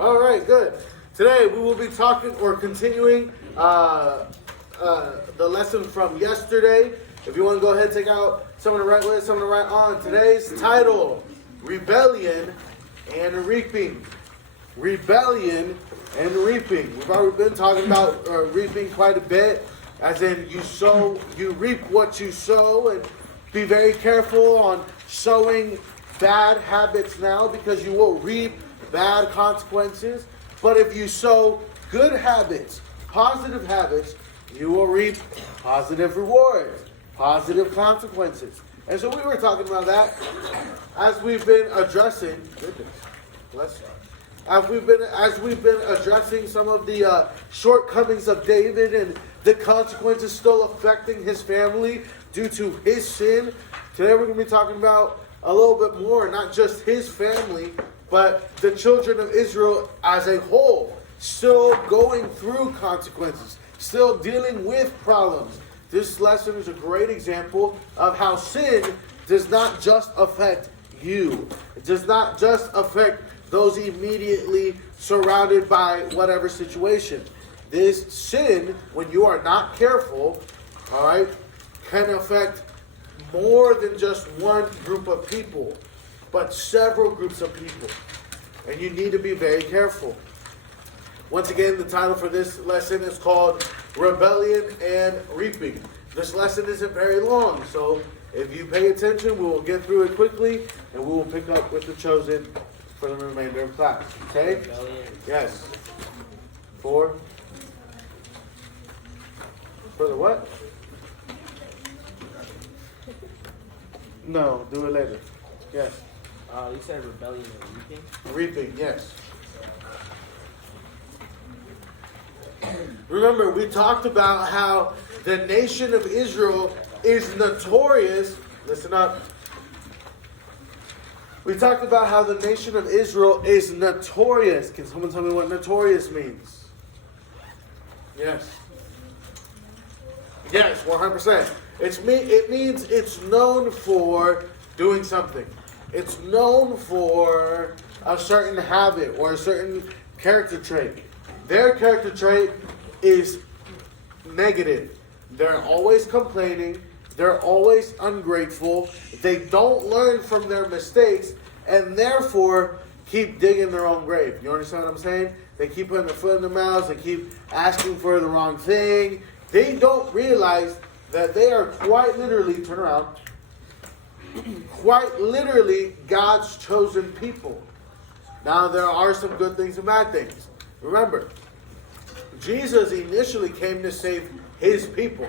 All right, good. Today we will be talking or continuing the lesson from yesterday. If you want to go ahead and take out someone to write with, someone to write on. Today's title, Rebellion and Reaping. Rebellion and reaping. We've already been talking about reaping quite a bit, as in you reap what you sow, and be very careful on sowing bad habits now, because you will reap bad consequences. But if you sow good habits, positive habits, you will reap positive rewards, positive consequences. And so we were talking about that as we've been addressing. Goodness, bless you. As we've been addressing some of the shortcomings of David and the consequences still affecting his family due to his sin, today we're going to be talking about a little bit more, not just his family, but the children of Israel as a whole, still going through consequences, still dealing with problems. This lesson is a great example of how sin does not just affect you. It does not just affect those immediately surrounded by whatever situation. This sin, when you are not careful, all right, can affect more than just one group of people, but several groups of people. And you need to be very careful. Once again, the title for this lesson is called Rebellion and Reaping. This lesson isn't very long, so if you pay attention, we will get through it quickly, and we will pick up with the chosen for the remainder of class. Okay? Rebellion. Yes. For the what? No, do it later. Yes. You said rebellion and reaping? Reaping, yes. Remember, we talked about how the nation of Israel is notorious. Listen up. We talked about how the nation of Israel is notorious. Can someone tell me what notorious means? Yes. Yes, 100%. It means it's known for doing something. It's known for a certain habit or a certain character trait. Their character trait is negative. They're always complaining. They're always ungrateful. They don't learn from their mistakes, and therefore keep digging their own grave. You understand what I'm saying? They keep putting their foot in their mouths. They keep asking for the wrong thing. They don't realize that they are quite literally, turn around, quite literally God's chosen people. Now, there are some good things and bad things. Remember, Jesus initially came to save his people,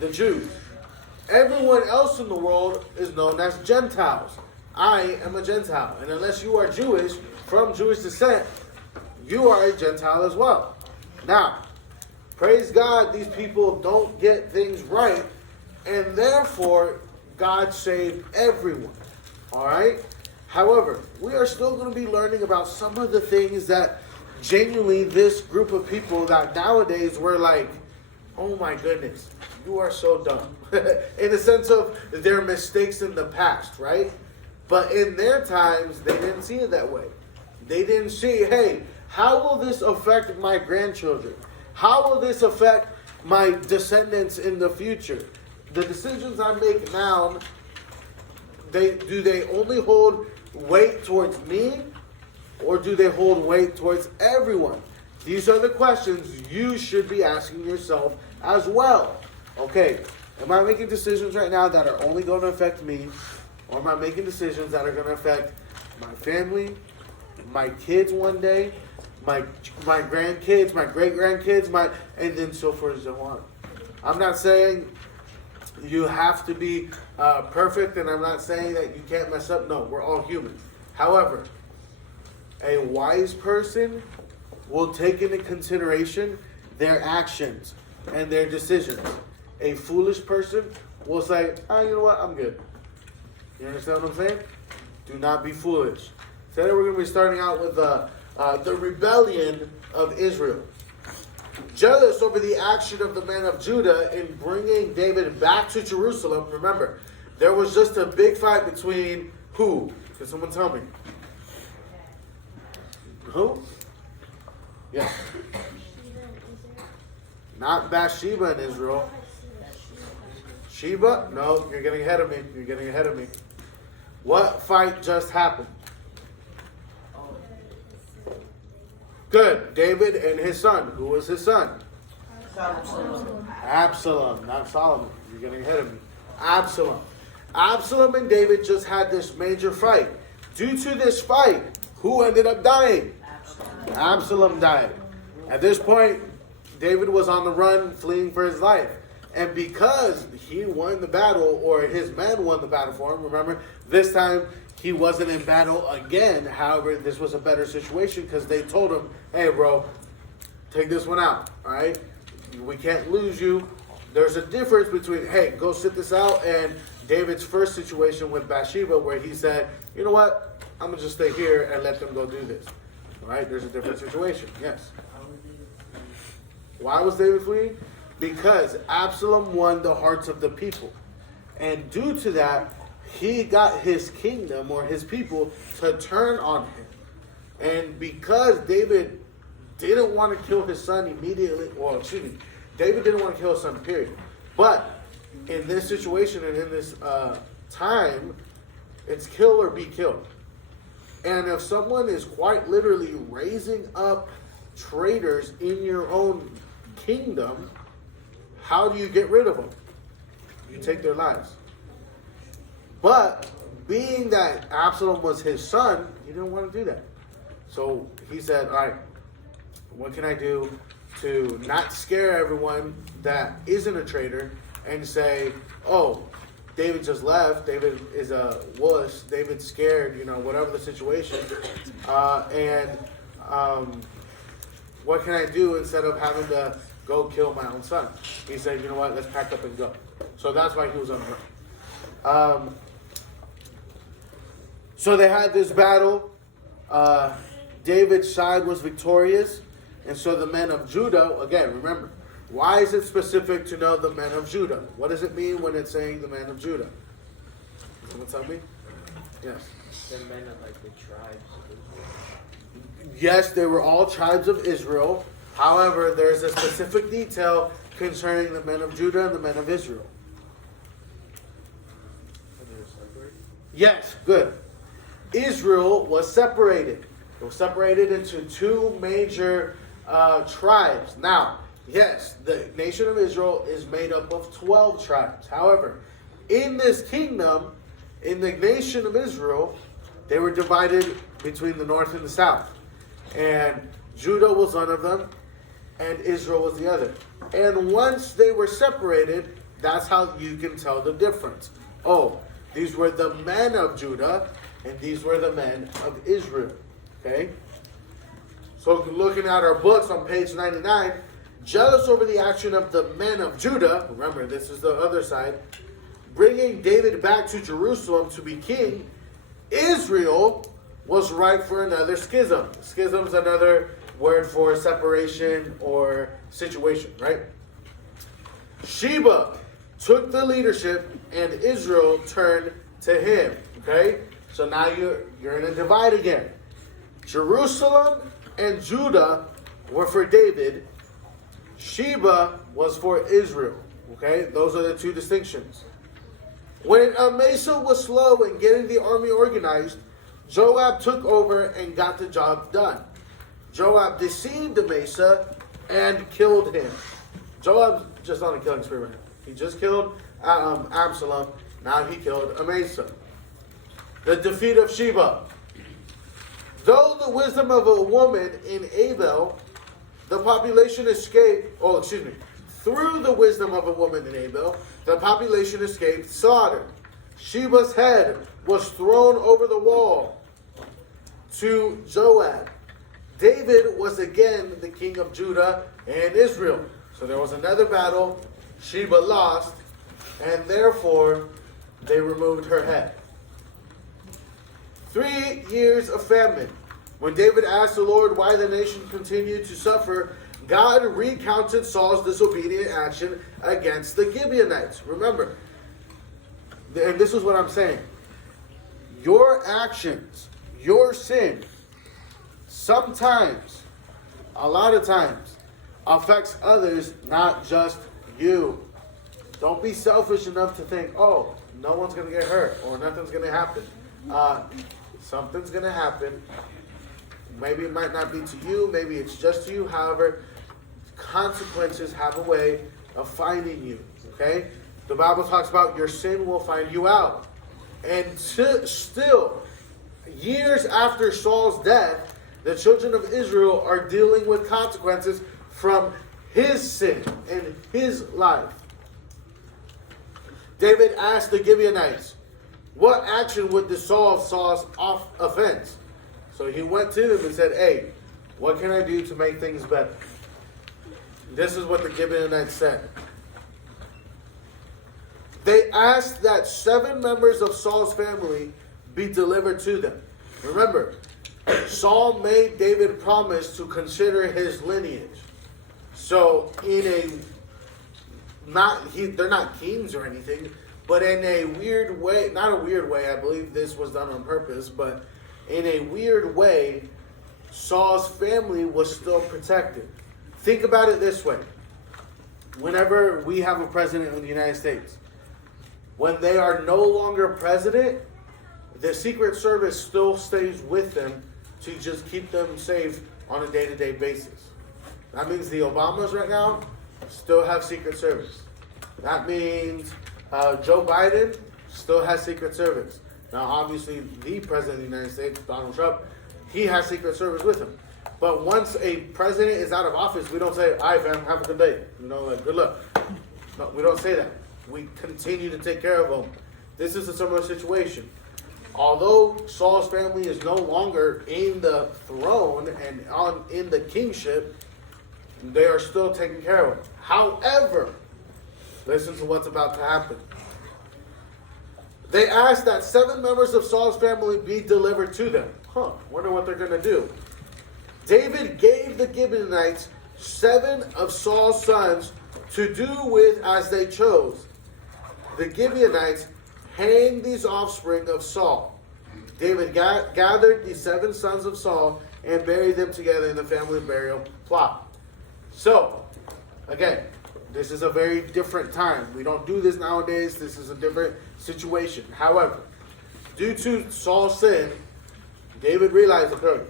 the Jews. Everyone else in the world is known as Gentiles. I am a Gentile. And unless you are Jewish, from Jewish descent, you are a Gentile as well. Now, praise God, these people don't get things right, and therefore, God saved everyone. All right? However, we are still going to be learning about some of the things that genuinely this group of people that nowadays we're like, oh my goodness, you are so dumb. In the sense of their mistakes in the past, right? But in their times, they didn't see it that way. They didn't see, hey, how will this affect my grandchildren? How will this affect my descendants in the future? The decisions I make now, do they only hold weight towards me, or do they hold weight towards everyone? These are the questions you should be asking yourself as well. Okay, am I making decisions right now that are only going to affect me, or am I making decisions that are going to affect my family, my kids one day, my grandkids, my great-grandkids, and then so forth and so on? I'm not saying you have to be perfect, and I'm not saying that you can't mess up. No, we're all human. However, a wise person will take into consideration their actions and their decisions. A foolish person will say, oh, you know what, I'm good. You understand what I'm saying? Do not be foolish. Today we're going to be starting out with the rebellion of Israel. Jealous over the action of the men of Judah in bringing David back to Jerusalem. Remember, there was just a big fight between who? Can someone tell me? Who? Yes. Not Bathsheba in Israel. Sheba? No, you're getting ahead of me. You're getting ahead of me. What fight just happened? Good. David and his son. Who was his son? Absalom, not Solomon. You're getting ahead of me. Absalom. Absalom and David just had this major fight. Due to this fight, who ended up dying? Absalom died. At this point, David was on the run, fleeing for his life. And because he won the battle, or his men won the battle for him, remember, this time he wasn't in battle again. However, this was a better situation because they told him, hey, bro, take this one out, all right? We can't lose you. There's a difference between, hey, go sit this out, and David's first situation with Bathsheba where he said, you know what, I'm going to just stay here and let them go do this. All right, there's a different situation, yes. Why was David fleeing? Because Absalom won the hearts of the people. And due to that, he got his kingdom or his people to turn on him. And because David didn't want to kill his son immediately, David didn't want to kill his son, period. But in this situation and in this time, it's kill or be killed. And if someone is quite literally raising up traitors in your own kingdom, how do you get rid of them? You take their lives. But being that Absalom was his son, he didn't want to do that. So he said, all right, what can I do to not scare everyone that isn't a traitor and say, oh, David just left. David is a wuss. David's scared, whatever the situation. What can I do instead of having to go kill my own son? He said, you know what, let's pack up and go. So that's why he was on the run. So they had this battle. David's side was victorious. And so the men of Judah, again, remember, why is it specific to know the men of Judah? What does it mean when it's saying the men of Judah? Someone tell me? Yes. The men of the tribes of Israel. Yes, they were all tribes of Israel. However, there's a specific detail concerning the men of Judah and the men of Israel. Are they separated? Yes, good. Israel was separated. It was separated into two major tribes. Now, yes, the nation of Israel is made up of 12 tribes. However, in this kingdom, in the nation of Israel, they were divided between the north and the south. And Judah was one of them, and Israel was the other. And once they were separated, that's how you can tell the difference. Oh, these were the men of Judah, and these were the men of Israel. Okay? So looking at our books on page 99, jealous over the action of the men of Judah, remember this is the other side, bringing David back to Jerusalem to be king, Israel was ripe for another schism. Schism is another word for separation or situation, right? Sheba took the leadership and Israel turned to him. Okay? So now you're in a divide again. Jerusalem and Judah were for David. Sheba was for Israel. Okay? Those are the two distinctions. When Amasa was slow in getting the army organized, Joab took over and got the job done. Joab deceived Amasa and killed him. Joab's just on a killing spree right now. He just killed Absalom. Now he killed Amasa. The defeat of Sheba. Though the wisdom of a woman in Abel, the population escaped. Through the wisdom of a woman in Abel, the population escaped slaughter. Sheba's head was thrown over the wall to Joab. David was again the king of Judah and Israel. So there was another battle. Sheba lost, and therefore they removed her head. 3 years of famine. When David asked the Lord why the nation continued to suffer, God recounted Saul's disobedient action against the Gibeonites. Remember, and this is what I'm saying. Your actions, your sin, sometimes a lot of times affects others, not just you. Don't be selfish enough to think, oh, no one's going to get hurt or nothing's going to happen. Something's going to happen. Maybe it might not be to you. Maybe it's just to you. However, consequences have a way of finding you. Okay? The Bible talks about your sin will find you out. And still, years after Saul's death, the children of Israel are dealing with consequences from his sin in his life. David asked the Gibeonites, what action would dissolve Saul's offense? So he went to them and said, hey, what can I do to make things better? This is what the Gibeonites said. They asked that 7 members of Saul's family be delivered to them. Remember, Saul made David promise to consider his lineage. So they're not kings or anything, but in a weird way, not a weird way, I believe this was done on purpose, but in a weird way, Saul's family was still protected. Think about it this way. Whenever we have a president in the United States, when they are no longer president, the Secret Service still stays with them to just keep them safe on a day-to-day basis. That means the Obamas right now still have Secret Service. That means Joe Biden still has Secret Service. Now, obviously, the President of the United States, Donald Trump, he has Secret Service with him. But once a president is out of office, we don't say, all right, fam, have a good day. Good luck. No, we don't say that. We continue to take care of them. This is a similar situation. Although Saul's family is no longer in the throne and in the kingship, they are still taken care of. However, listen to what's about to happen. They asked that 7 members of Saul's family be delivered to them. Wonder what they're going to do. David gave the Gibeonites 7 of Saul's sons to do with as they chose. The Gibeonites hanged these offspring of Saul. David gathered the 7 sons of Saul and buried them together in the family burial plot. So, again, this is a very different time. We don't do this nowadays. This is a different situation. However, due to Saul's sin, David realized, okay,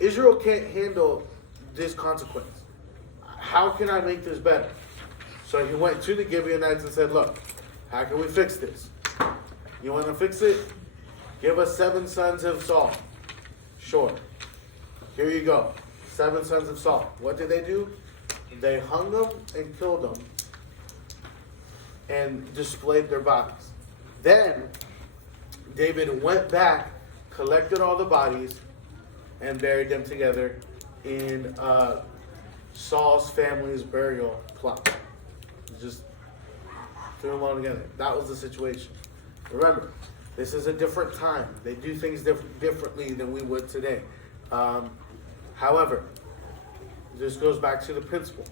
Israel can't handle this consequence. How can I make this better? So he went to the Gibeonites and said, look, how can we fix this? You want to fix it? Give us 7 sons of Saul. Sure. Here you go. 7 sons of Saul. What did they do? They hung them and killed them and displayed their bodies. Then David went back, collected all the bodies, and buried them together in Saul's family's burial plot. Just threw them all together. That was the situation. Remember, this is a different time. They do things differently than we would today. However, this goes back to the principle.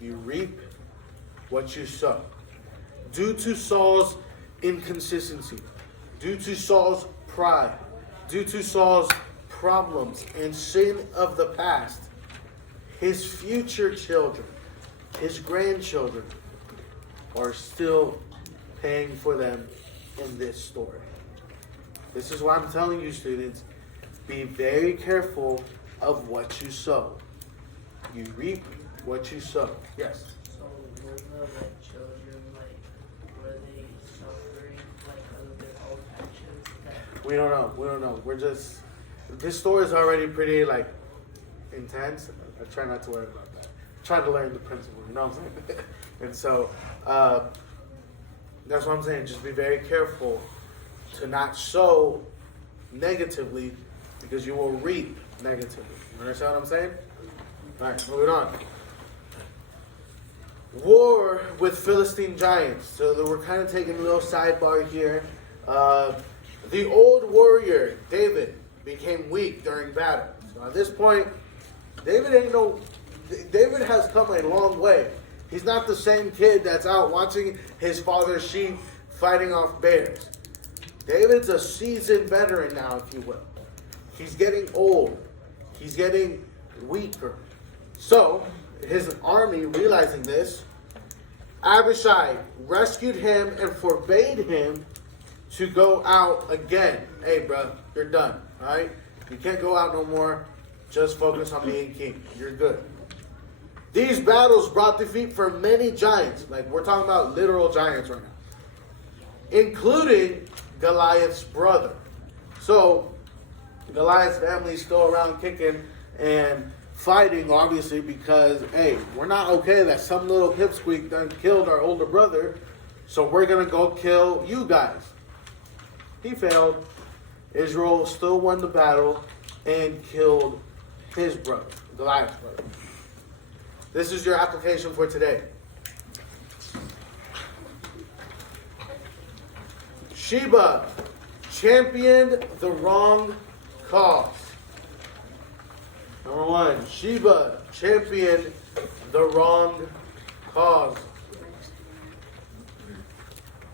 You reap what you sow. Due to Saul's inconsistency, due to Saul's pride, due to Saul's problems and sin of the past, his future children, his grandchildren, are still paying for them in this story. This is why I'm telling you, students, be very careful of what you sow. You reap what you sow. Yes? So were the children, were they suffering, of their own actions? We don't know. We're just, this story is already pretty, intense. I try not to worry about that. I try to learn the principle, you know what I'm saying? And so, that's what I'm saying. Just be very careful to not sow negatively, because you will reap negatively. You understand what I'm saying? All right, moving on. War with Philistine giants. So we're kind of taking a little sidebar here. The old warrior, David, became weak during battle. So at this point, David has come a long way. He's not the same kid that's out watching his father's sheep fighting off bears. David's a seasoned veteran now, if you will. He's getting old. He's getting weaker. So, his army, realizing this, Abishai rescued him and forbade him to go out again. Hey, bro, you're done. All right? You can't go out no more. Just focus on being king. You're good. These battles brought defeat for many giants. Like, we're talking about literal giants right now. Including Goliath's brother. So, Goliath's family is still around kicking and fighting, obviously, because, hey, we're not okay that some little pipsqueak done killed our older brother, so we're going to go kill you guys. He failed. Israel still won the battle and killed his brother, Goliath's brother. This is your application for today. Sheba championed the wrong cause. Number one, Sheba championed the wrong cause.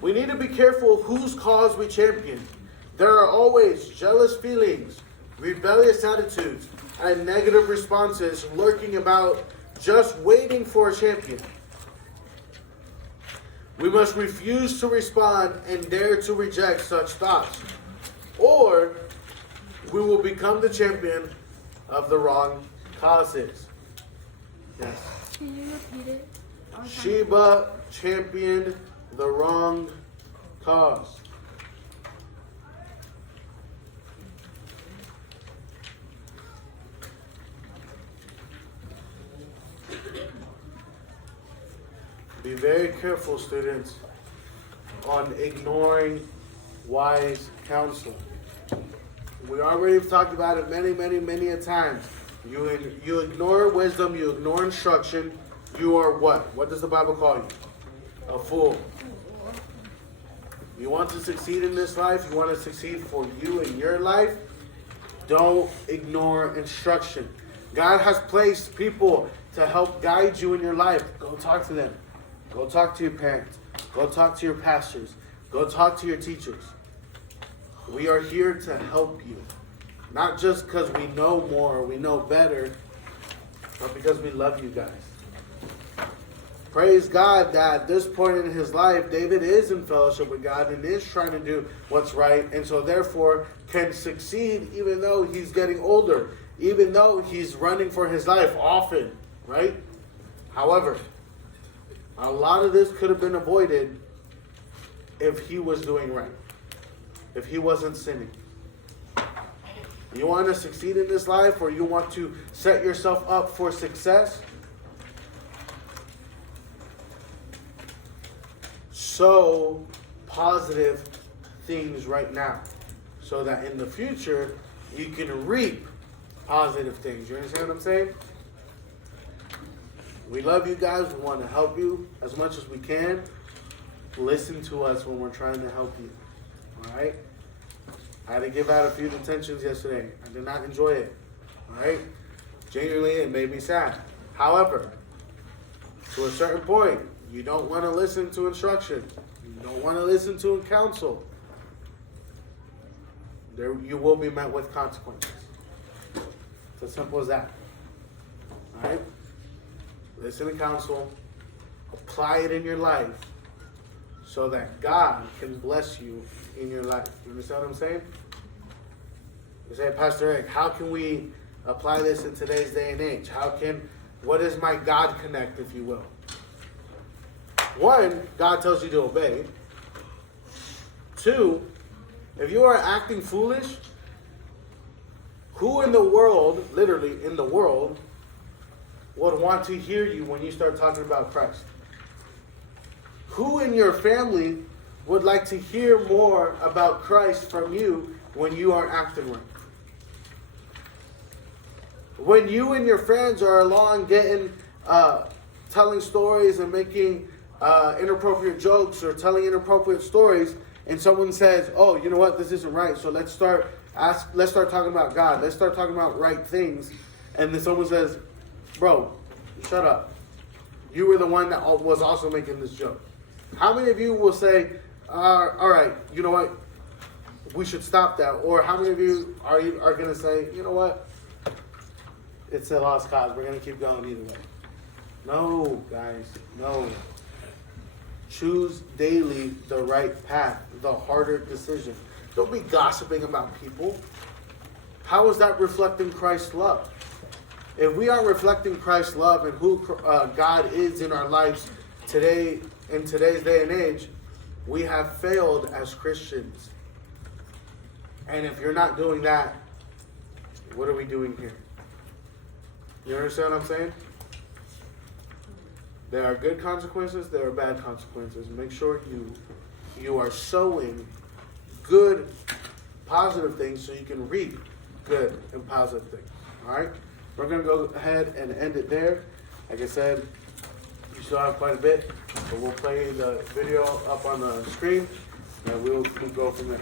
We need to be careful whose cause we champion. There are always jealous feelings, rebellious attitudes, and negative responses lurking about, just waiting for a champion. We must refuse to respond and dare to reject such thoughts, or we will become the champion of the wrong causes. Yes. Can you repeat it? Sheba championed the wrong cause. Be very careful, students, on ignoring wise counsel. We already talked about it many a times. You ignore wisdom, you ignore instruction, you are what? What does the Bible call you? A fool. You want to succeed in this life, you want to succeed for you in your life, don't ignore instruction. God has placed people to help guide you in your life. Go talk to them. Go talk to your parents. Go talk to your pastors. Go talk to your teachers. We are here to help you. Not just because we know more, we know better, but because we love you guys. Praise God that at this point in his life, David is in fellowship with God and is trying to do what's right, and so therefore can succeed even though he's getting older, even though he's running for his life often, right? However, a lot of this could have been avoided if he was doing right, if he wasn't sinning. You want to succeed in this life, or you want to set yourself up for success? Sow positive things right now, so that in the future you can reap positive things. You understand what I'm saying? We love you guys. We want to help you as much as we can. Listen to us when we're trying to help you. All right? I had to give out a few detentions yesterday. I did not enjoy it. All right? Genuinely, it made me sad. However, to a certain point, you don't want to listen to instruction. You don't want to listen to counsel. You will be met with consequences. It's as simple as that. All right? Listen to counsel. Apply it in your life so that God can bless you in your life. You understand what I'm saying? You say, Pastor Eric, how can we apply this in today's day and age? What is my God connect, if you will? One, God tells you to obey. Two, if you are acting foolish, who in the world, literally in the world, would want to hear you when you start talking about Christ? Who in your family would like to hear more about Christ from you when you are acting right? When you and your friends are along telling stories and making inappropriate jokes or telling inappropriate stories, and someone says, "Oh, you know what? This isn't right. So let's start talking about God. Let's start talking about right things." And then someone says, "Bro, shut up. You were the one that was also making this joke." How many of you will say, "All right, you know what? We should stop that"? Or how many of you are going to say, "You know what? it's a lost cause. We're going to keep going either way. No, guys, no. Choose daily the right path, the harder decision. Don't be gossiping about people. How is that reflecting Christ's love? If we aren't reflecting Christ's love and who God is in our lives today, in today's day and age, we have failed as Christians. And if you're not doing that, what are we doing here? You understand what I'm saying? There are good consequences, there are bad consequences. Make sure you are sowing good, positive things so you can reap good and positive things. All right? We're going to go ahead and end it there. Like I said, you still have quite a bit, but we'll play the video up on the screen, and we'll go from there.